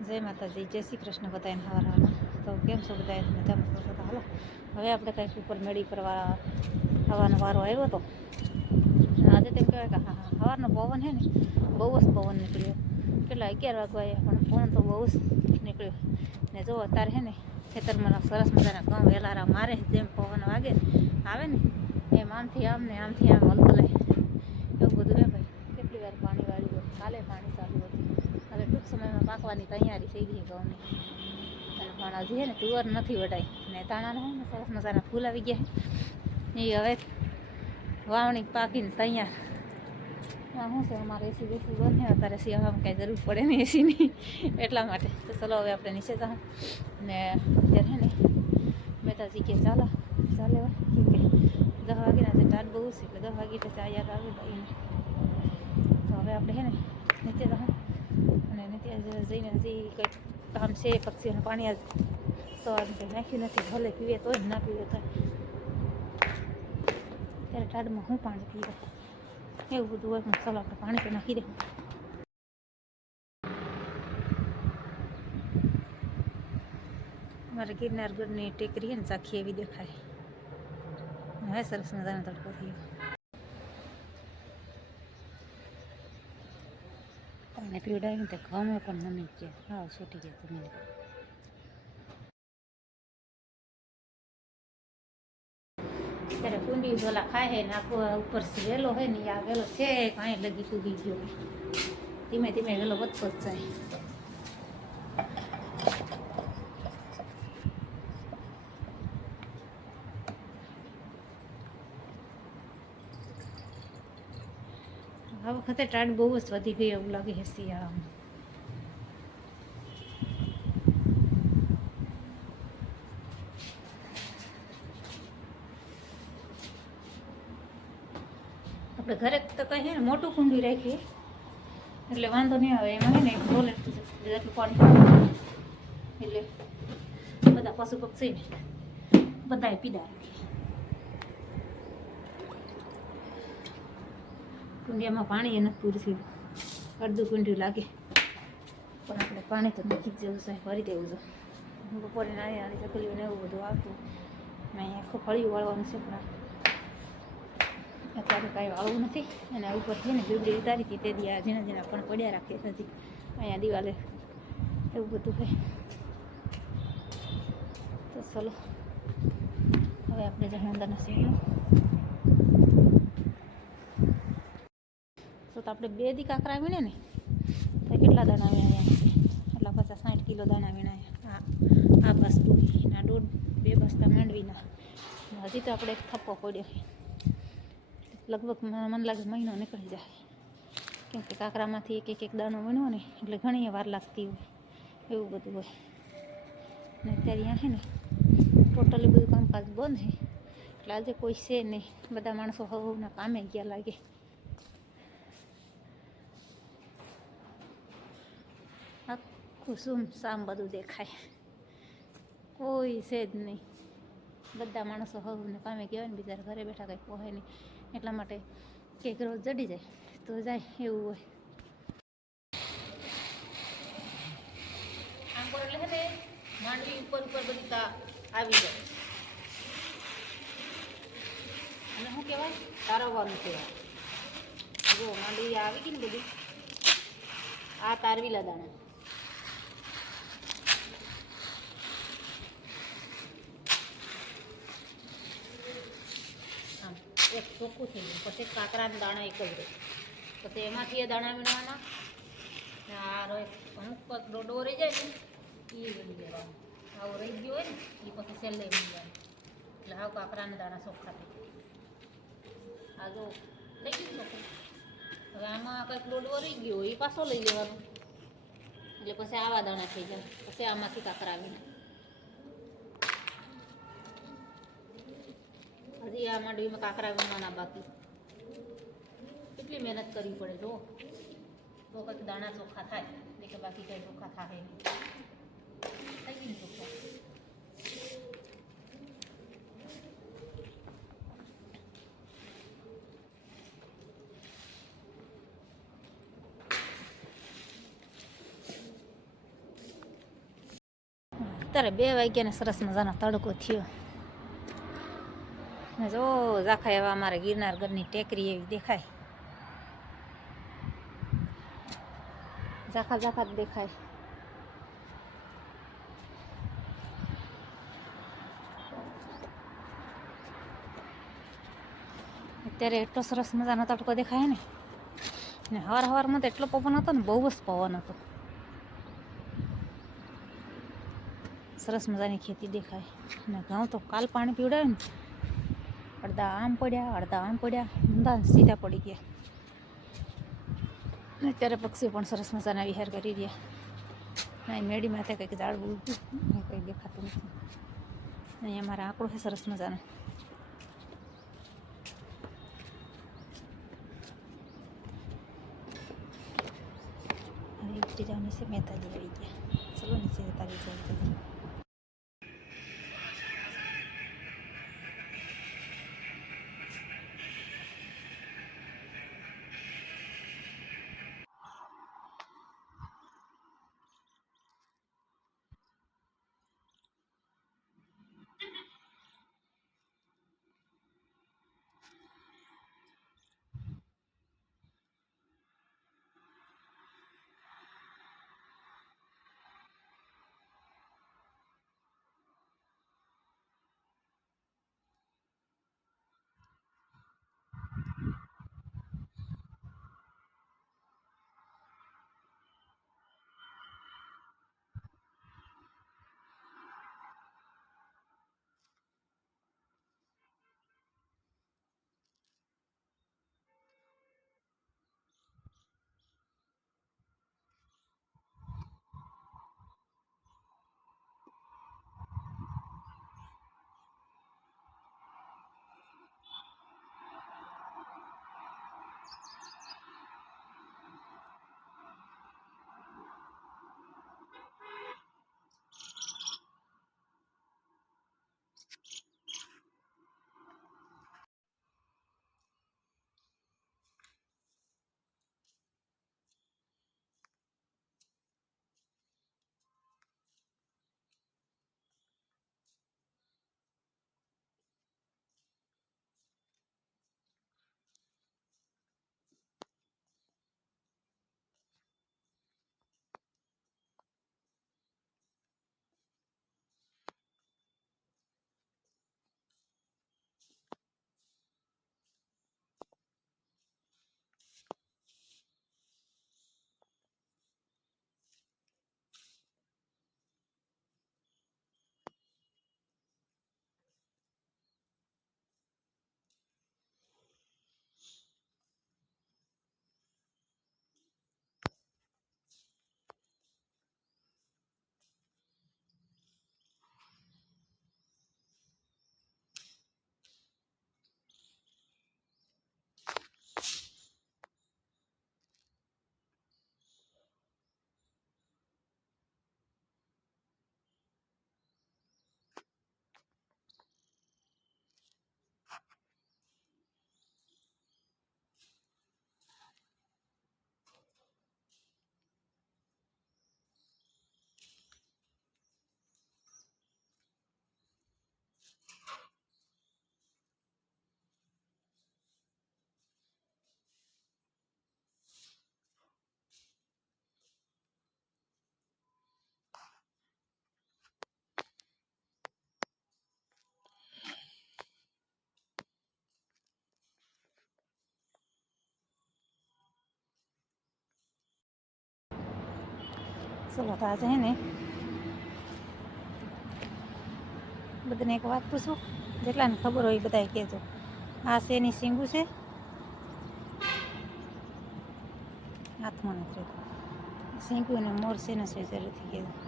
જય માતાજી, જય શ્રી કૃષ્ણ બધાને હવાર હવાર. તો કેમ છો બધા મજામાં છો? હાલો. હવે આપણે કંઈક ઉપર મેળી કરવા હવાનો વારો આવ્યો હતો આજે તેમ કહેવાય કે હા હા પવન છે ને, બહુ જ પવન નીકળ્યો. કેટલા અગિયાર વાગવા પણ પવન તો બહુ જ નીકળ્યો. ને જો અત્યારે છે ને, ખેતરમાં સરસ મજાના ઘઉં વેલારા મારે જેમ પવન વાગે, આવે ને, એમ આમથી આમ ને આમથી આમ હલકલે એવું બધું હે ભાઈ. કેટલી વાર પાણી વાળી ગયું કાલે પાણી ચાલુ હતું. ટૂંક સમયમાં પાકવાની તૈયારી થઈ ગઈ ઘઉંની પણ હજી છે ને તુવર નથી વટાઈ. ને તાણાના હોય ને સરસ મજાના ફૂલ આવી ગયા એ હવે વાવણી પાકીને તૈયાર. હા શું છે, અમારે એસી બેસી બંધ અત્યારે શિયાળામાં કાંઈ જરૂર પડે નહીં એસીની. એટલા માટે. તો ચલો હવે આપણે નીચે જાઉં. ને અત્યારે ને મહેતાજી કે ચાલો, ચાલે કે દસ વાગ્યાના છે, ટાટ બહુ છે, એટલે દસ વાગે તો આ યાદ આવે તો હવે આપણે છે ને નીચે જાઉં. અને નીચે જઈને હજી કંઈક કામ છે, પક્ષીઓને પાણી આજ સવારનું કંઈ નાખ્યું નથી, ભલે પીવે તોય ના પીવે તો. ત્યારે ટાઢમાં હું પાણી પીવે? એવું બધું હોય, પણ ચાલો આપણે પાણી તો નાખી દઉં મારે ગિરનાર ગઢની ટેકરી ને, ચાખી એવી દેખાય. હવે સરસ મજાનો તડકો થયો પાણી પીવડાવીને તો ગમે પણ નમી કે હા, છૂટી ગયા તમે ત્યારે કુંડી ઝોલા ખાય ને આખો ઉપર વેલો હોય ને આ વેલો છે કાંઈ લગી કૂદી ગયો. ધીમે ધીમે વેલો વધતો જાય. આ વખતે ટાટ બહુ જ વધી ગઈ એવું લાગે છે શિયાળામાં આપણે ઘરે તો કહીએ ને મોટું કુંડી રાખીએ. એટલે વાંધો નહીં આવે, એમાં છે ને બોલે જેટલું પાણી એટલે બધા પશુ પક્ષી બધાએ પીડા રાખીએ કુંડિયામાં પાણી એને પૂરું થયું. અડધું કુંડિયું લાગે. પણ આપણે પાણી તો જ જવું સાહેબ ભરી દેવું છે. બપોરે નાની નાની ચકલીઓ ને એવું બધું આવતું મેં અહીંયા આખું ફળિયું વાળવાનું છે, પણ અત્યારે કાંઈ વાળવું નથી. અને ઉપર છે ને બીબડી ઉતારી હતી તે દી આ ઝીણા પણ પડ્યા રાખે હજી. અહીંયા દિવાલે એવું બધું કંઈ તો ચલો, હવે આપણે જઈએ અંદરના તો આપણે બે દી કાંકરા વીણે ને, તો કેટલા દાણા વીણાયા એટલા પચાસ સાઠ કિલો દાણા વીણાયા આ આ બસ્તુ ના, દોઢ, બે બસ્તા માંડવીના. હજી તો આપણે એક થપ્પો પડ્યો લગભગ મને લાગે મહિનો નીકળી જાય. કેમ કે કાંકરામાંથી એક એક એક દાણો વીણો ને, એટલે ઘણી વાર લાગતી હોય. એવું બધું હોય. ને અત્યારે અહીંયા છે ને, ટોટલી બધું કામકાજ બંધ છે. એટલે આજે કોઈ છે નહીં. બધા માણસો હવના કામે ગયા લાગે. આખું સુમ બધું દેખાય. કોઈ છે જ નહીં. બધા માણસો હવને પામે કહેવાય ને બિચારા ઘરે બેઠા કંઈ પોહે નહીં. એટલા માટે કેક રોજ જડી જાય. તો જાય એવું હોય. આમ કરો એટલે છે માંડવી ઉપર ઉપર બધી તા આવી જાય. અને શું કહેવાય? તારવવાનું કહેવાય. જો માંડવી આવી ગઈ ને બધી, આ તારવીલા દાણા આમ એક ચોખ્ખું થઈ ગયું. પછી કાકરાના દાણા એક જ રહે. પછી એમાંથી એ દાણા વીણવાના. ને આ અમુક ડોડો રહી જાય ને એ વીણી દેવાનું આવો રહી ગયો હોય ને એ પછી છેલ્લે વીણી દેવાનું એટલે હાવ કાકરાના દાણા ચોખ્ખા થઈ જાય આ જો થઈ ગયું ચોખ્ખું. હવે આમાં કંઈક ડોડો રહી ગયો એ પાછો લઈ લેવાનો. એટલે પછી આવા દાણા થઈ જાય પછી આમાંથી કાકરા વીણે હજી આ માંડવીમાં કાંકરા વીણવાના બાકી. કેટલી મહેનત કરવી પડે, જો. વખત દાણા ચોખ્ખા થાય કે બાકી કંઈ ચોખ્ખા થાય નહીં. થઈ ગયું ચોખ્ખા? અત્યારે બે વાગ્યાને સરસ મજાનો તડકો થયો. ને જો ઝાખા એવા અમારે ગિરનાર ગઢની ટેકરી એવી દેખાય. ઝાખા ઝાખા જ દેખાય. અત્યારે એટલો સરસ મજાનો તડકો દેખાય ને. ને હવાર હવારમાં તો એટલો પવન હતો ને, બહુ જ પવન હતો. સરસ મજાની ખેતી દેખાય. ને ઘઉં તો કાલ પાણી પીવડાવે ને. અડધા આમ પડ્યા, અડધા આમ પડ્યા, ઊંધા સીધા પડી ગયા. અત્યારે પક્ષીઓ પણ સરસ મજાના વિહાર કરી રહ્યા. અહીં મેડી માથે કંઈક ઝાડ ઉલટું કંઈ દેખાતું નથી. અહીંયા મારા આંકડો છે સરસ મજાનો. હવે ઉતરી જાવ નીચે મહેતાજી આવી ગયા. ચલો નીચે જતા રહી ચલો તો આજે હે બધાને એક વાત પૂછું? જેટલાને ખબર હોય એ બધાએ કહેજો. આ શેની શીંગું છે? હાથમાં નથી રહેતું. શીંગું અને મોર શેના છે જરૂરથી કહેજો.